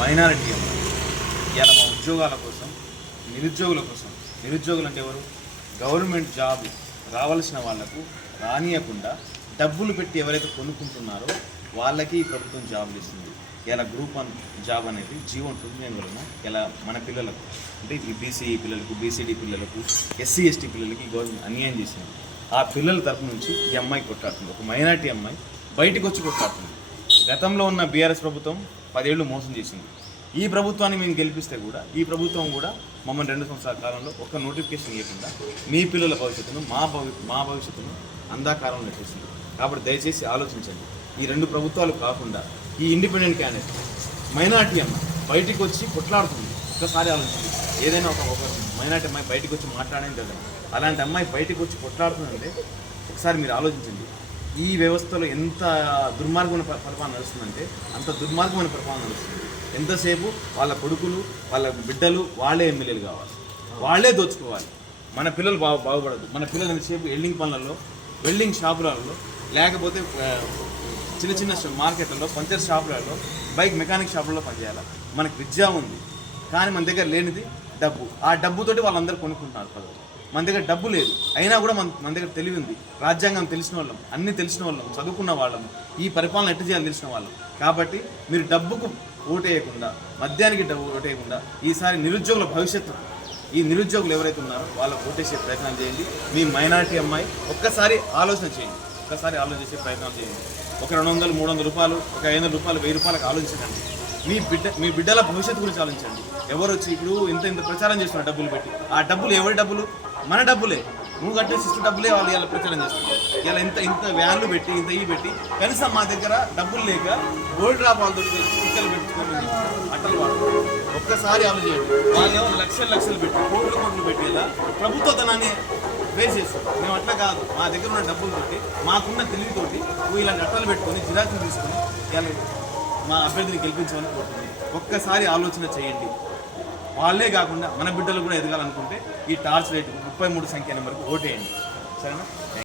Minority అమ్మాయి ఇలా మా ఉద్యోగాల కోసం నిరుద్యోగుల కోసం నిరుద్యోగులు అంటే ఎవరు? గవర్నమెంట్ జాబ్ రావాల్సిన వాళ్ళకు రానియకుండా డబ్బులు పెట్టి ఎవరైతే కొనుక్కుంటున్నారో వాళ్ళకి ఈ ప్రభుత్వం జాబులు ఇస్తుంది ఇలా గ్రూప్ వన్ జాబ్ అనేది జీవో ఉంటుంది వలన ఇలా మన పిల్లలకు అంటే ఈ బీసీ పిల్లలకు బీసీడీ పిల్లలకు ఎస్సీ ఎస్టీ పిల్లలకి గవర్నమెంట్ అన్యాయం చేసింది. ఆ పిల్లల తరపు నుంచి ఈ అమ్మాయి కొట్లాడుతుంది. ఒక మైనార్టీ అమ్మాయి బయటకు వచ్చి కొట్లాడుతుంది. గతంలో ఉన్న బీఆర్ఎస్ ప్రభుత్వం పదేళ్ళు మోసం చేసింది. ఈ ప్రభుత్వాన్ని మేము గెలిపిస్తే కూడా ఈ ప్రభుత్వం కూడా మమ్మల్ని రెండు సంవత్సరాల కాలంలో ఒక నోటిఫికేషన్ ఇవ్వకుండా మీ పిల్లల భవిష్యత్తును మా భవి మా భవిష్యత్తును అంధాకారంలో నడిపిస్తుంది కాబట్టి దయచేసి ఆలోచించండి. ఈ రెండు ప్రభుత్వాలు కాకుండా ఈ ఇండిపెండెంట్ క్యాండిడేట్ మైనార్టీ అమ్మ బయటికి వచ్చి కొట్లాడుతుంది. ఒకసారి ఆలోచించండి. ఏదైనా ఒక ఒక మైనార్టీ అమ్మాయి బయటకు వచ్చి మాట్లాడేది కదా. అలాంటి అమ్మాయి బయటకు వచ్చి కొట్లాడుతుందంటే ఒకసారి మీరు ఆలోచించండి. ఈ వ్యవస్థలో ఎంత దుర్మార్గమైన పరిపాలన నడుస్తుందంటే అంత దుర్మార్గమైన పరిపాలన నడుస్తుంది. ఎంతసేపు వాళ్ళ కొడుకులు వాళ్ళ బిడ్డలు వాళ్ళే ఎమ్మెల్యేలు కావాలి. వాళ్ళే దోచుకోవాలి. మన పిల్లలు బాగు బాగుపడదు మన పిల్లలు ఎంతసేపు వెల్డింగ్ పనులలో వెల్డింగ్ షాపులలో లేకపోతే చిన్న చిన్న మార్కెట్లలో పంచర్ షాపులలో బైక్ మెకానిక్ షాపులలో పనిచేయాలి? మనకు విద్య ఉంది. కానీ మన దగ్గర లేనిది డబ్బు. ఆ డబ్బుతోటి వాళ్ళందరూ కొనుక్కుంటున్నారు. పదవులు మన దగ్గర డబ్బు లేదు. అయినా కూడా మన మన దగ్గర తెలివి ఉంది రాజ్యాంగం తెలిసిన వాళ్ళం అన్ని తెలిసిన వాళ్ళం చదువుకున్న వాళ్ళం. ఈ పరిపాలన ఎట్టు చేయాలి తెలిసిన వాళ్ళం. కాబట్టి మీరు డబ్బుకు ఓటేయకుండా మద్యానికి డబ్బు ఓటేయకుండా ఈసారి నిరుద్యోగుల భవిష్యత్తు. ఈ నిరుద్యోగులు ఎవరైతే ఉన్నారో వాళ్ళకు ఓటేసే ప్రయత్నం చేయండి. మీ మైనారిటీ అమ్మాయి ఒక్కసారి ఆలోచన చేయండి. ఒక్కసారి ఆలోచన చేసే ప్రయత్నం చేయండి. ఒక రెండు వందలు మూడు వందల రూపాయలు ఒక ఐదు వందల రూపాయలు వెయ్యి రూపాయలకు ఆలోచించండి మీ బిడ్డ మీ బిడ్డల భవిష్యత్తు గురించి ఆలోచించండి. ఎవరు వచ్చి ఇప్పుడు ఇంత ఇంత ప్రచారం చేస్తున్నారు డబ్బులు పెట్టి. ఆ డబ్బులు ఎవరి డబ్బులు? మన డబ్బులే. నువ్వు కట్టే సిస్టర్ డబ్బులే వాళ్ళు ఇలా ప్రచారం చేస్తున్నారు. ఇలా ఇంత ఇంత వ్యాన్లు పెట్టి ఇంత ఇవి పెట్టి కనీసం మా దగ్గర డబ్బులు లేక గోల్డ్ డ్రాప్ వాళ్ళతో స్టిక్కలు పెట్టుకొని అట్టలు వాళ్ళు ఒక్కసారి ఆలోచించండి. వాళ్ళు లక్షలు లక్షలు పెట్టి కోట్లు కోట్లు పెట్టి ఇలా ప్రభుత్వ ధనాన్ని వేస్ట్ చేస్తాం మేము అట్లా కాదు. మా దగ్గర ఉన్న డబ్బులతోటి మాకున్న తెలివితోటి నువ్వు ఇలాంటి అట్టలు పెట్టుకొని జిరాకులు తీసుకొని ఇలా మా అభ్యర్థిని గెలిపించాలని కోరుతుంది ఒక్కసారి ఆలోచన చేయండి. వాళ్ళే కాకుండా మన బిడ్డలు కూడా ఎదగాలనుకుంటే ఈ టార్చ్ రేట్ ముప్పై మూడు సంఖ్య నెంబర్కి ఓటేయండి. సరేనా?